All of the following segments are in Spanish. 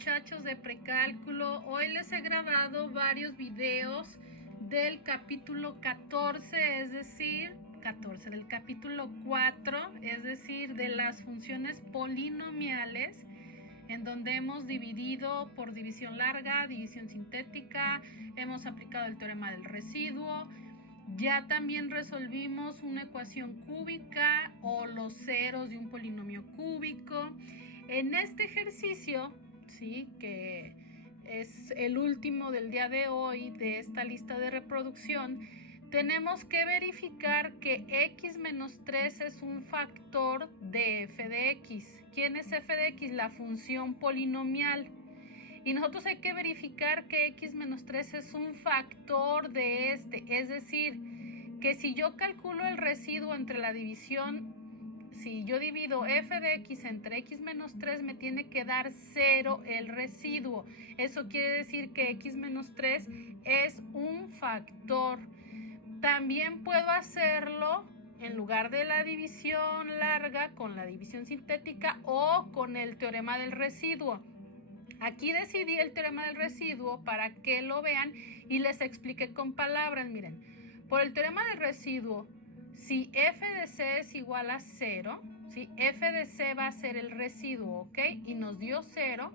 muchachos de precálculo? Hoy les he grabado varios videos del capítulo 14, es decir, 14 del capítulo 4, es decir, de las funciones polinomiales, en donde hemos dividido por división larga, división sintética, hemos aplicado el teorema del residuo. Ya también resolvimos una ecuación cúbica o los ceros de un polinomio cúbico. En este ejercicio, ¿sí?, que es el último del día de hoy de esta lista de reproducción, tenemos que verificar que x menos 3 es un factor de f de x. ¿Quién es f de x? La función polinomial. Y nosotros hay que verificar que x menos 3 es un factor de este. Es decir, que si yo calculo el residuo entre la división, si yo divido f de x entre x menos 3, me tiene que dar 0 el residuo. Eso quiere decir que x menos 3 es un factor. También puedo hacerlo en lugar de la división larga con la división sintética o con el teorema del residuo. Aquí decidí el teorema del residuo para que lo vean y les expliqué con palabras. Miren, por el teorema del residuo, si f de c es igual a 0, ¿sí?, f de c va a ser el residuo, ¿ok? Y nos dio 0.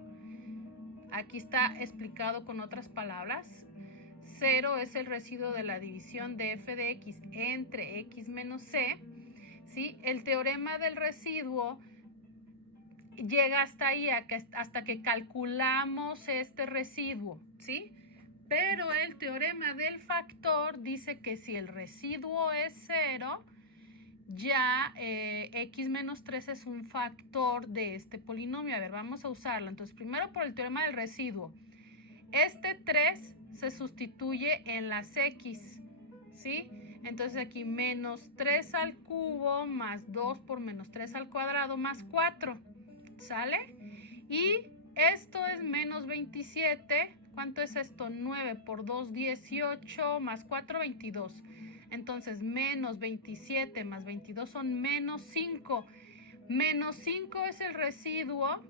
Aquí está explicado con otras palabras. 0 es el residuo de la división de f de x entre x menos c, ¿sí? El teorema del residuo llega hasta ahí, hasta que calculamos este residuo, ¿sí? Pero el teorema del factor dice que si el residuo es 0, ya x menos 3 es un factor de este polinomio. A ver, vamos a usarlo. Entonces, primero por el teorema del residuo. Este 3 se sustituye en las x, ¿sí? Entonces aquí menos 3 al cubo más 2 por menos 3 al cuadrado más 4, ¿sale? Y esto es menos 27. ¿Cuánto es esto? 9 por 2, 18, más 4, 22. Entonces menos 27 más 22 son menos 5. Menos 5 es el residuo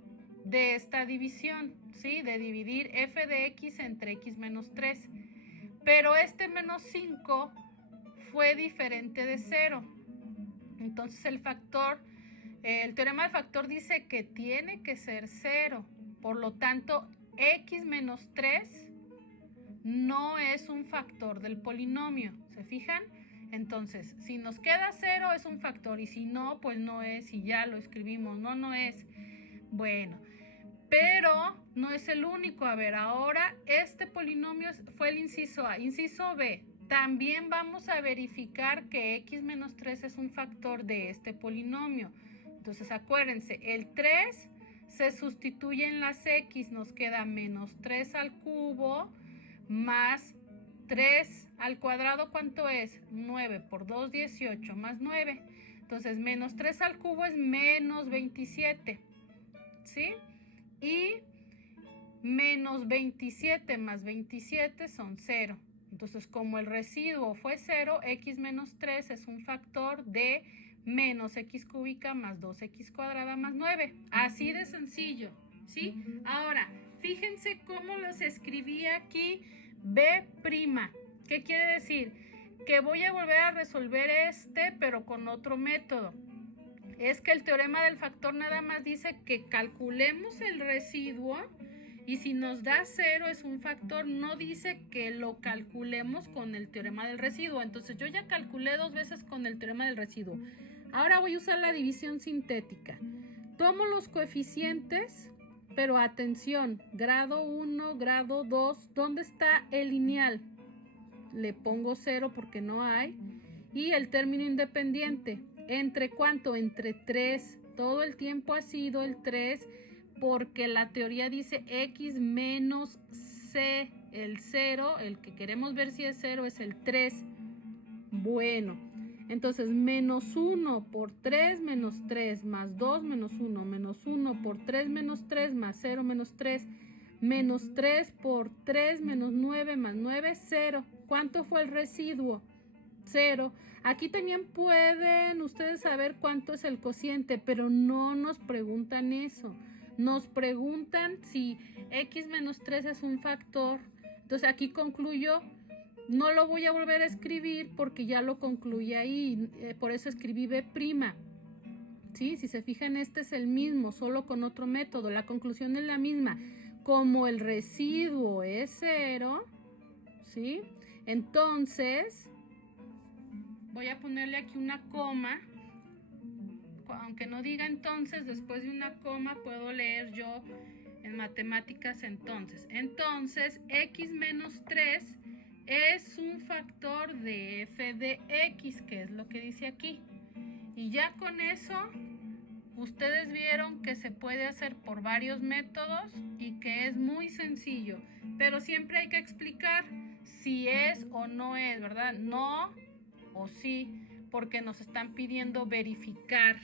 de esta división, ¿sí? De dividir f de x entre x menos 3. Pero este menos 5 fue diferente de 0. Entonces el teorema del factor dice que tiene que ser 0. Por lo tanto, x menos 3 no es un factor del polinomio. ¿Se fijan? Entonces, si nos queda 0 es un factor y si no, pues no es, y ya lo escribimos. No es. Bueno, pero no es el único. A ver, ahora este polinomio fue el inciso A. Inciso B. También vamos a verificar que x menos 3 es un factor de este polinomio. Entonces, acuérdense, el 3 se sustituye en las x. Nos queda menos 3 al cubo más 3 al cuadrado. ¿Cuánto es? 9 por 2, 18 más 9. Entonces, menos 3 al cubo es menos 27. ¿Sí? Y menos 27 más 27 son 0. Entonces, como el residuo fue 0, x menos 3 es un factor de menos x cúbica más 2x cuadrada más 9. Así de sencillo, ¿sí? Ahora, fíjense cómo los escribí aquí. B'. ¿Qué quiere decir? Que voy a volver a resolver pero con otro método. Es que el teorema del factor nada más dice que calculemos el residuo y si nos da 0 es un factor. No dice que lo calculemos con el teorema del residuo. Entonces yo ya calculé 2 veces con el teorema del residuo. Ahora voy a usar la división sintética. Tomo los coeficientes, pero atención, grado 1, grado 2, ¿dónde está el lineal? Le pongo 0 porque no hay. Y el término independiente, ¿entre cuánto? Entre 3. Todo el tiempo ha sido el 3 porque la teoría dice x menos c. El 0, el que queremos ver si es 0, es el 3. Bueno, entonces menos 1 por 3 menos 3 más 2 menos 1 menos 1 por 3 menos 3 más 0 menos 3 menos 3 por 3 menos 9 más 9, 0. ¿Cuánto fue el residuo? 0. Aquí también pueden ustedes saber cuánto es el cociente, pero no nos preguntan eso. Nos preguntan si x menos 3 es un factor. Entonces aquí concluyo, no lo voy a volver a escribir porque ya lo concluí ahí, por eso escribí B'. ¿Sí? Si se fijan, este es el mismo, solo con otro método. La conclusión es la misma. Como el residuo es 0, ¿sí? Entonces, voy a ponerle aquí una coma. Aunque no diga entonces, después de una coma puedo leer yo en matemáticas entonces. Entonces, x menos 3 es un factor de f de x, que es lo que dice aquí. Y ya con eso, ustedes vieron que se puede hacer por varios métodos y que es muy sencillo. Pero siempre hay que explicar si es o no es, ¿verdad? No o sí, porque nos están pidiendo verificar